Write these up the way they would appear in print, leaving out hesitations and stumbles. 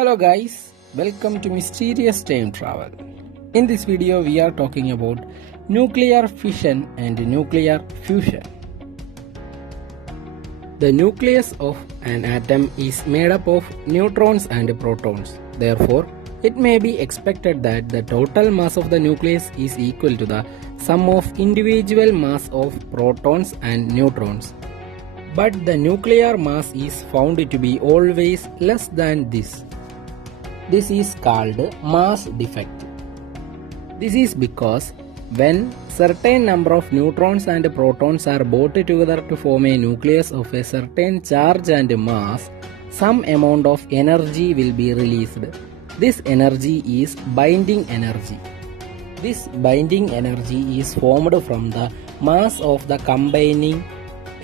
Hello guys, welcome to Mysterious Time Travel. In this video we are talking about nuclear fission and nuclear fusion. The nucleus of an atom is made up of neutrons and protons. Therefore, it may be expected that the total mass of the nucleus is equal to the sum of individual mass of protons and neutrons. But the nuclear mass is found to be always less than this. This is called mass defect. This is because when certain number of neutrons and protons are brought together to form a nucleus of a certain charge and mass, some amount of energy will be released. This energy is binding energy. This binding energy is formed from the mass of the combining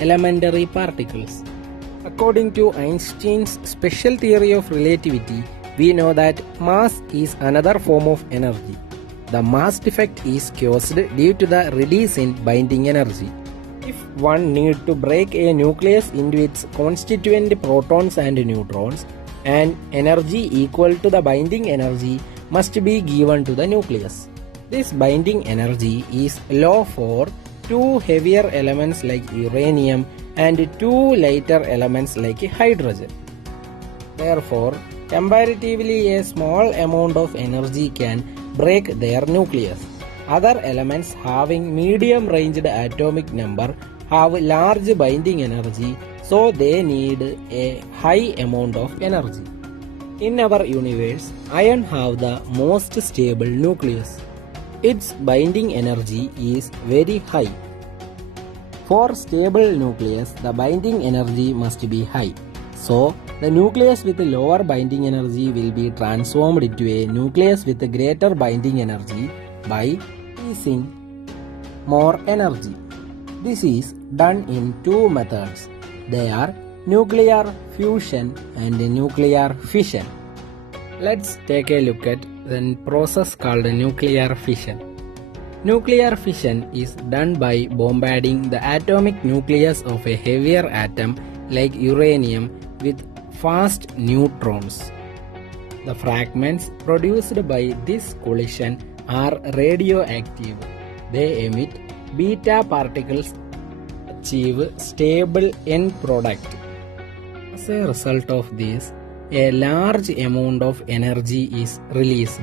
elementary particles. According to Einstein's special theory of relativity, we know that mass is another form of energy. The mass defect is caused due to the release in binding energy. If one needs to break a nucleus into its constituent protons and neutrons, an energy equal to the binding energy must be given to the nucleus. This binding energy is low for two heavier elements like uranium and two lighter elements like hydrogen. Therefore, comparatively a small amount of energy can break their nucleus. Other elements having medium-ranged atomic number have large binding energy, so they need a high amount of energy. In our universe, iron have the most stable nucleus. Its binding energy is very high. For stable nucleus, the binding energy must be high. So, the nucleus with lower binding energy will be transformed into a nucleus with greater binding energy by releasing more energy. This is done in two methods. They are nuclear fusion and nuclear fission. Let's take a look at the process called nuclear fission. Nuclear fission is done by bombarding the atomic nucleus of a heavier atom like uranium with fast neutrons. The fragments produced by this collision are radioactive. They emit beta particles and achieve stable end product. As a result of this, a large amount of energy is released.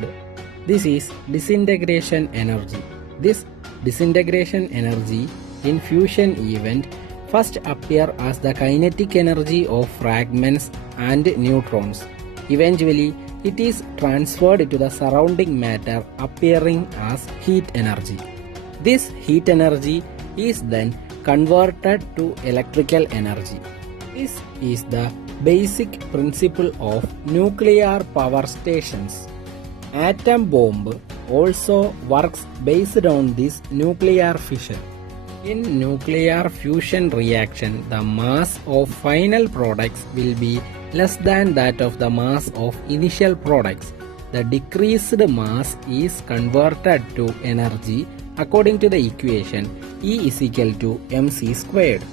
This is disintegration energy. This disintegration energy in fusion event first appear as the kinetic energy of fragments and neutrons. Eventually, it is transferred to the surrounding matter appearing as heat energy. This heat energy is then converted to electrical energy. This is the basic principle of nuclear power stations. Atom bomb also works based on this nuclear fission. In nuclear fusion reaction, the mass of final products will be less than that of the mass of initial products. The decreased mass is converted to energy according to the equation E is equal to mc squared.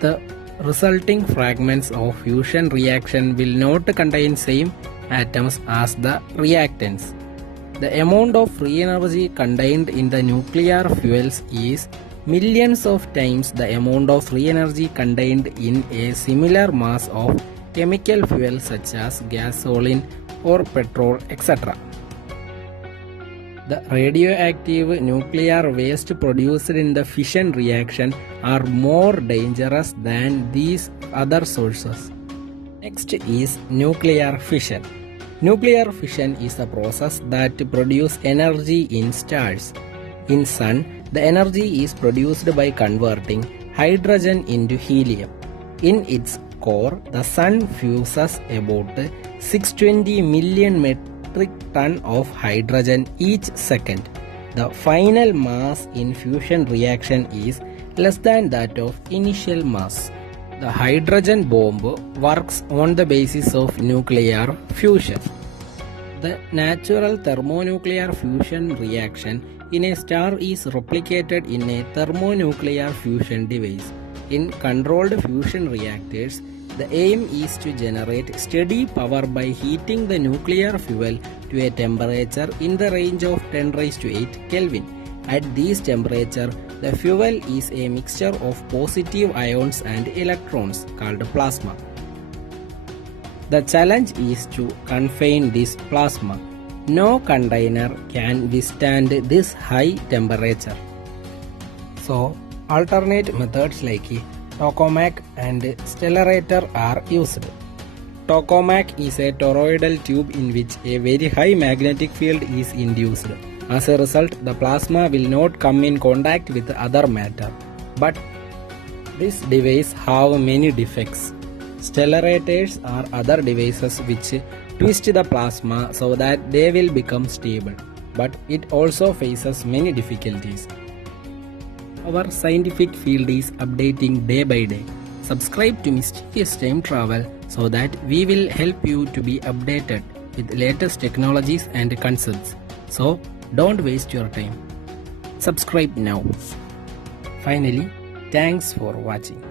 The resulting fragments of fusion reaction will not contain same atoms as the reactants. The amount of free energy contained in the nuclear fuels is millions of times the amount of free energy contained in a similar mass of chemical fuel such as gasoline or petrol, etc. The radioactive nuclear waste produced in the fission reaction are more dangerous than these other sources. Next is nuclear fission. Nuclear fission is a process that produces energy in stars. In Sun, the energy is produced by converting hydrogen into helium. In its core, the Sun fuses about 620 million metric tons of hydrogen each second. The final mass in fusion reaction is less than that of initial mass. The hydrogen bomb works on the basis of nuclear fusion. The natural thermonuclear fusion reaction in a star is replicated in a thermonuclear fusion device. In controlled fusion reactors, The aim is to generate steady power by heating the nuclear fuel to a temperature in the range of 10 raised to 8 Kelvin. At this temperature, the fuel is a mixture of positive ions and electrons called plasma. The challenge is to confine this plasma. No container can withstand this high temperature. So, alternate methods like tokamak and stellarator are used. Tokamak is a toroidal tube in which a very high magnetic field is induced. As a result, the plasma will not come in contact with other matter. But this device have many defects. Stellarators are other devices which twist the plasma so that they will become stable. But it also faces many difficulties. Our scientific field is updating day by day. Subscribe to Mysterious Time Travel so that we will help you to be updated with latest technologies and concepts. So, don't waste your time. Subscribe now. Finally, thanks for watching.